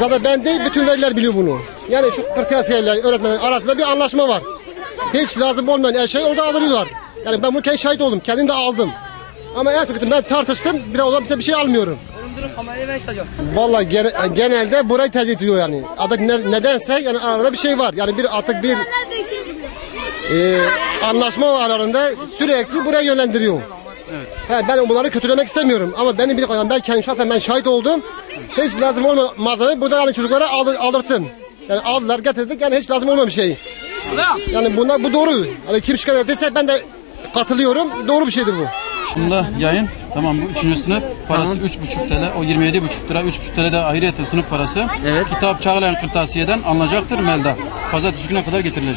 Zaten ben değil, bütün veliler biliyor bunu. Yani şu kırtasiyeyle öğretmenler arasında bir anlaşma var. Hiç lazım olmayan eşyayı orada alıyorlar. Yani ben bunu kendi şahit oldum, kendim de aldım. Ama en son ben tartıştım, bir daha o zaman bize bir şey almıyorum. Vallahi genelde burayı tercih ediyor yani. Adı nedense yani arada bir şey var. Yani artık bir anlaşma var aralarında, sürekli buraya yönlendiriyor. Evet. Ben bunları kötülemek istemiyorum ama benim şahsen ben şahit oldum. Hiç lazım olmayan malzemeyi burada yani çocuklara aldırttım. Yani aldılar, getirdik, yani hiç lazım olmayan bir şey. Yani bu doğru. Yani kim şikayet ederse ben de katılıyorum. Doğru bir şeydir bu. Bunda yayın, tamam, bu 3. sınıf parası 3,5 TL, o 27,5 lira, 3,5 TL de ayrıyeten sınıf parası. Evet. Kitap Çağlayan Kırtasiye'den alınacaktır Melda. Pazartesi gününe kadar getirilecek.